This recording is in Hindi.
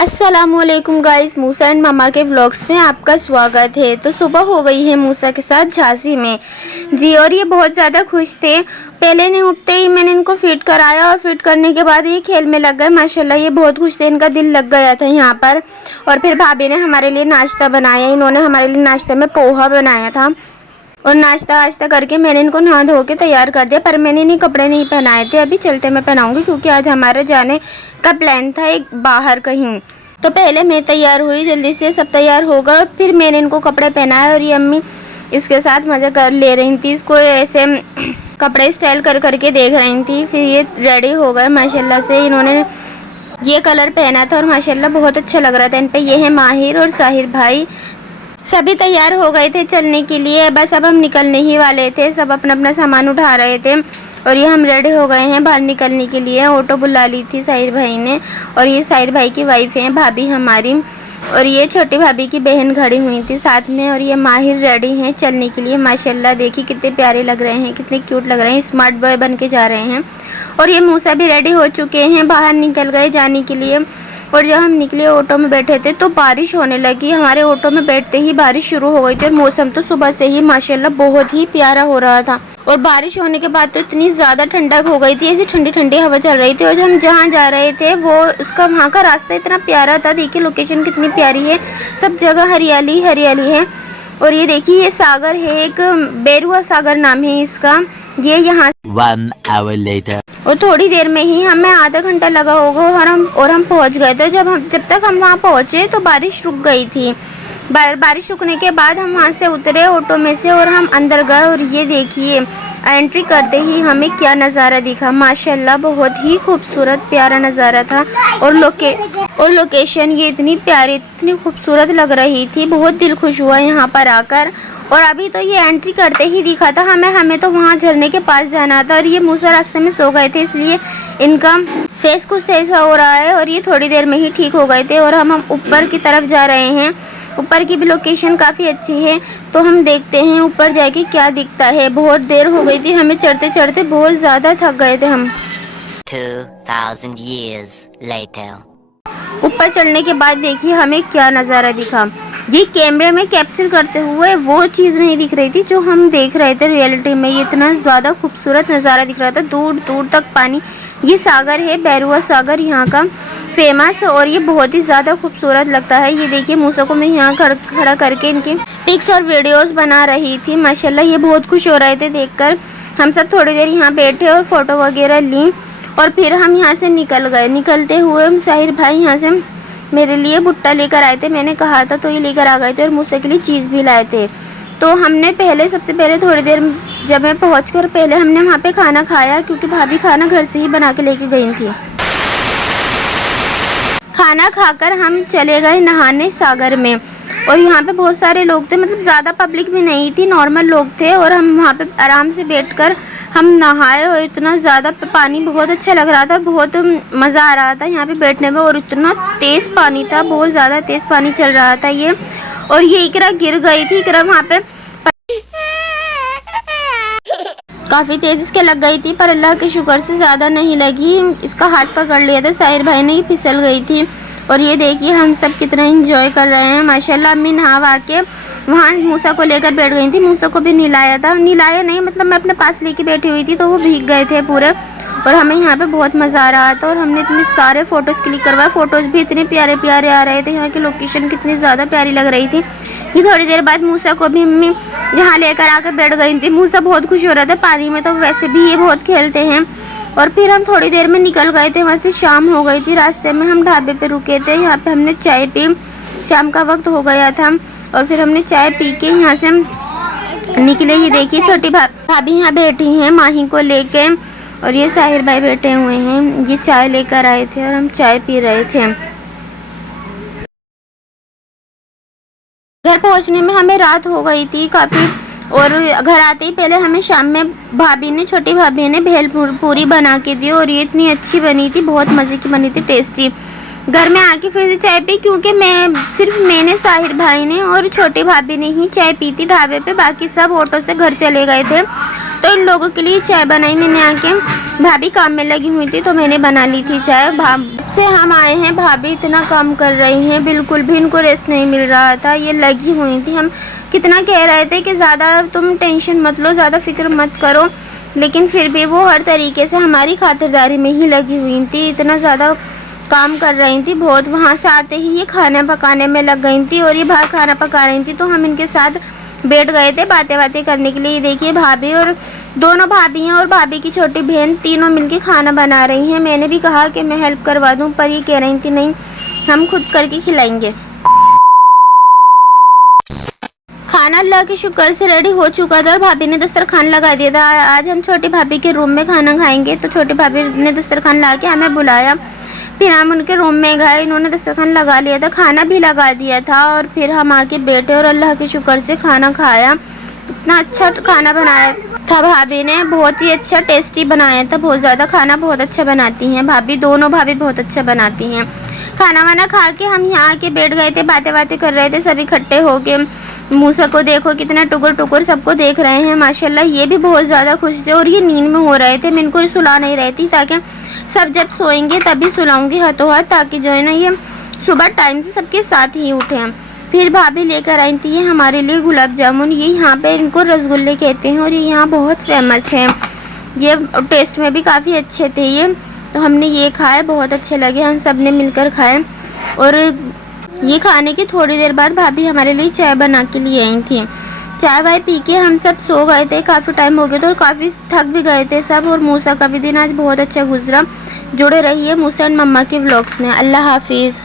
अस्सलामुअलैकुम गाइस, मूसा एंड मामा के व्लॉग्स में आपका स्वागत है। तो सुबह हो गई है मूसा के साथ झांसी में जी, और ये बहुत ज़्यादा खुश थे। पहले नहीं उठते ही मैंने इनको फीड कराया और फीड करने के बाद ये खेल में लग गए। माशाल्लाह ये बहुत खुश थे, इनका दिल लग गया था यहाँ पर। और फिर भाभी ने हमारे लिए नाश्ता बनाया। इन्होंने हमारे लिए नाश्ते में पोहा बनाया था और नाश्ता वाश्ता करके मैंने इनको नहा धो के तैयार कर दिया। पर मैंने इन्हें कपड़े नहीं पहनाए थे, अभी चलते मैं पहनाऊंगी क्योंकि आज हमारे जाने का प्लान था एक बाहर कहीं। तो पहले मैं तैयार हुई, जल्दी से सब तैयार हो गए, फिर मैंने इनको कपड़े पहनाए। और ये अम्मी इसके साथ मज़ा कर ले रही थी, इसको ऐसे कपड़े स्टाइल कर करके देख रही थी। फिर ये रेडी हो गए माशाल्लाह से। इन्होंने ये कलर पहना था और माशाल्लाह बहुत अच्छा लग रहा था इन पे। ये है माहिर और साहिर भाई, सभी तैयार हो गए थे चलने के लिए। बस अब हम निकलने ही वाले थे, सब अपना अपना सामान उठा रहे थे और ये हम रेडी हो गए हैं बाहर निकलने के लिए। ऑटो बुला ली थी साहिर भाई ने, और ये साहिर भाई की वाइफ हैं भाभी हमारी, और ये छोटी भाभी की बहन खड़ी हुई थी साथ में। और ये माहिर रेडी हैं चलने के लिए। माशाल्लाह देखिए कितने प्यारे लग रहे हैं, कितने क्यूट लग रहे हैं, स्मार्ट बॉय बन के जा रहे हैं। और ये मूसा भी रेडी हो चुके हैं, बाहर निकल गए जाने के लिए। और जब हम निकले ऑटो में बैठे थे तो बारिश होने लगी। हमारे ऑटो में बैठते ही बारिश शुरू हो गई थी और मौसम तो सुबह से ही माशाल्लाह बहुत ही प्यारा हो रहा था। और बारिश होने के बाद तो इतनी ज़्यादा ठंडक हो गई थी, ऐसी ठंडी ठंडी हवा चल रही थी। और हम जहाँ जा रहे थे वो उसका वहाँ का रास्ता इतना प्यारा था। देखिए लोकेशन कितनी प्यारी है, सब जगह हरियाली हरियाली है। और ये देखिए ये सागर है, एक बेरुआ सागर नाम है इसका। ये यहाँ 1 hour later. और थोड़ी देर में ही हमें आधा घंटा लगा होगा और हम पहुंच गए थे। जब तक हम वहाँ पहुँचे तो बारिश रुक गई थी। बारिश रुकने के बाद हम वहाँ से उतरे ऑटो में से और हम अंदर गए। और ये देखिए एंट्री करते ही हमें क्या नज़ारा दिखा, माशाल्लाह बहुत ही खूबसूरत प्यारा नज़ारा था। और लोकेशन ये इतनी प्यारी इतनी खूबसूरत लग रही थी, बहुत दिल खुश हुआ यहाँ पर आकर। और अभी तो ये एंट्री करते ही दिखा था हमें तो वहाँ झरने के पास जाना था। और ये मूसा रास्ते में सो गए थे, इसलिए इनका फेस कुछ ऐसा हो रहा है। और ये थोड़ी देर में ही ठीक हो गए थे। और हम ऊपर की तरफ जा रहे हैं, ऊपर की भी लोकेशन काफ़ी अच्छी है। तो हम देखते हैं ऊपर जाके क्या दिखता है। बहुत देर हो गई थी हमें चढ़ते चढ़ते, बहुत ज़्यादा थक गए थे हम। 2000 years later. ऊपर चढ़ने के बाद देखिए हमें क्या नज़ारा दिखा। ये कैमरे में कैप्चर करते हुए वो चीज़ नहीं दिख रही थी जो हम देख रहे थे रियलिटी में। ये इतना ज़्यादा खूबसूरत नज़ारा दिख रहा था, दूर दूर तक पानी। ये सागर है बेरुआ सागर, यहाँ का फेमस, और ये बहुत ही ज़्यादा खूबसूरत लगता है। ये देखिए मूसा को मैं यहाँ खड़ा करके इनकी पिक्स और वीडियोस बना रही थी। माशाल्लाह ये बहुत खुश हो रहे थे देखकर। हम सब थोड़ी देर यहाँ बैठे और फ़ोटो वगैरह ली और फिर हम यहाँ से निकल गए। निकलते हुए हम साहिर भाई यहाँ से मेरे लिए भुट्टा लेकर आए थे, मैंने कहा था तो ये लेकर आ गए थे। और मूसा के लिए चीज़ भी लाए थे। तो हमने सबसे पहले थोड़ी देर जब मैं पहुंचकर पहले हमने वहाँ पे खाना खाया, क्योंकि भाभी खाना घर से ही बना के लेके गई थी। खाना खाकर हम चले गए नहाने सागर में। और यहाँ पे बहुत सारे लोग थे, मतलब ज़्यादा पब्लिक भी नहीं थी, नॉर्मल लोग थे। और हम वहाँ पे आराम से बैठकर हम नहाए और इतना ज़्यादा पानी बहुत अच्छा लग रहा था, बहुत मज़ा आ रहा था यहाँ पे बैठने में। और इतना तेज़ पानी था, बहुत ज़्यादा तेज़ पानी चल रहा था ये। और ये इकरा गिर गई थी, इकरा वहाँ पे काफ़ी तेज़ इसके लग गई थी, पर अल्लाह के शुक्र से ज़्यादा नहीं लगी। इसका हाथ पकड़ लिया था साहिर भाई ने, फिसल गई थी। और ये देखिए हम सब कितना एंजॉय कर रहे हैं माशाल्लाह। अम्मी नहा के वहाँ मूसा को लेकर बैठ गई थी, मूसा को भी नहलाया था, नहलाया नहीं मतलब मैं अपने पास लेके बैठी हुई थी तो वो भीग गए थे पूरे। और हमें यहाँ पे बहुत मज़ा आ रहा था और हमने इतने सारे फ़ोटोज़ क्लिक करवाए। फ़ोटोज़ भी इतने प्यारे प्यारे आ रहे थे, यहाँ की लोकेशन कितनी ज़्यादा प्यारी लग रही थी। ये थोड़ी देर बाद मूसा को भी अम्मी यहाँ लेकर आकर बैठ गई थी। मूसा बहुत खुश हो रहा था, पानी में तो वैसे भी ये बहुत खेलते हैं। और फिर हम थोड़ी देर में निकल गए थे वहाँ से, शाम हो गई थी। रास्ते में हम ढाबे पे रुके थे, यहाँ पे हमने चाय पी, शाम का वक्त हो गया था। और फिर हमने चाय पी के यहाँ से निकले। ये देखिए छोटी भाभी यहाँ बैठी हैं माही को लेके, और ये साहिर भाई बैठे हुए हैं। ये चाय लेकर आए थे और हम चाय पी रहे थे। घर पहुँचने में हमें रात हो गई थी काफ़ी। और घर आते ही पहले हमें शाम में छोटी भाभी ने भेल पूरी बना के दी, और ये इतनी अच्छी बनी थी, बहुत मज़े की बनी थी, टेस्टी। घर में आके फिर से चाय पी, क्योंकि सिर्फ मैंने साहिर भाई ने और छोटी भाभी ने ही चाय पी थी ढाबे पे, बाकी सब ऑटो से घर चले गए थे। तो इन लोगों के लिए चाय बनाई मैंने आके। भाभी काम में लगी हुई थी तो मैंने बना ली थी चाय। से हम आए हैं, भाभी इतना काम कर रही हैं, बिल्कुल भी इनको रेस्ट नहीं मिल रहा था। ये लगी हुई थी, हम कितना कह रहे थे कि ज़्यादा तुम टेंशन मत लो, ज़्यादा फिक्र मत करो, लेकिन फिर भी वो हर तरीके से हमारी खातिरदारी में ही लगी हुई थी। इतना ज़्यादा काम कर रही थी बहुत। वहाँ से आते ही ये खाना पकाने में लग गई थी और ये बाहर खाना पका रही थी, तो हम इनके साथ बैठ गए थे बातें करने के लिए। ये देखिए भाभी और दोनों भाभी हैं और भाभी की छोटी बहन तीनों मिलके खाना बना रही हैं। मैंने भी कहा कि मैं हेल्प करवा दूं, पर ये कह रही थी नहीं, हम खुद करके खिलाएंगे। खाना अल्लाह के शुक्र से रेडी हो चुका था और भाभी ने दस्तरखान लगा दिया था। आज हम छोटी भाभी के रूम में खाना खाएंगे, तो छोटी भाभी ने दस्तरखान ला के हमें बुलाया। फिर हम उनके रूम में गए, इन्होंने दस्तरखान लगा लिया था, खाना भी लगा दिया था और फिर हम आके बैठे और अल्लाह के शुक्र से खाना खाया। इतना अच्छा खाना बनाया था भाभी ने, बहुत ही अच्छा टेस्टी बनाया था। बहुत ज़्यादा खाना बहुत अच्छा बनाती हैं भाभी, दोनों भाभी बहुत अच्छा बनाती हैं। खाना वाना खा के हम यहाँ आके बैठ गए थे, बातें कर रहे थे सब इकट्ठे होके। मूसा को देखो कितना टुकुर सबको देख रहे हैं माशाल्लाह। ये भी बहुत ज़्यादा खुश थे और ये नींद में हो रहे थे। मैं इनको सुला नहीं रही थी ताकि सब जब सोएंगे तभी सुलाऊंगी हाथों हाथ, ताकि जो है ना ये सुबह टाइम से सबके साथ ही उठें। फिर भाभी लेकर आई थी ये हमारे लिए गुलाब जामुन। ये यहाँ पे इनको रसगुल्ले कहते हैं और ये यहाँ बहुत फेमस हैं। ये टेस्ट में भी काफ़ी अच्छे थे ये, तो हमने ये खाए, बहुत अच्छे लगे, हम सब ने मिलकर खाए। और ये खाने की थोड़ी देर बाद भाभी हमारे लिए चाय बना के लिए आई थी। चाय वाय पी के हम सब सो गए थे, काफ़ी टाइम हो गया था और काफ़ी थक भी गए थे सब। और मूसा का भी दिन आज बहुत अच्छा गुजरा। जुड़े रहिए मूसा एंड मम्मा के व्लॉग्स में। अल्लाह हाफिज़।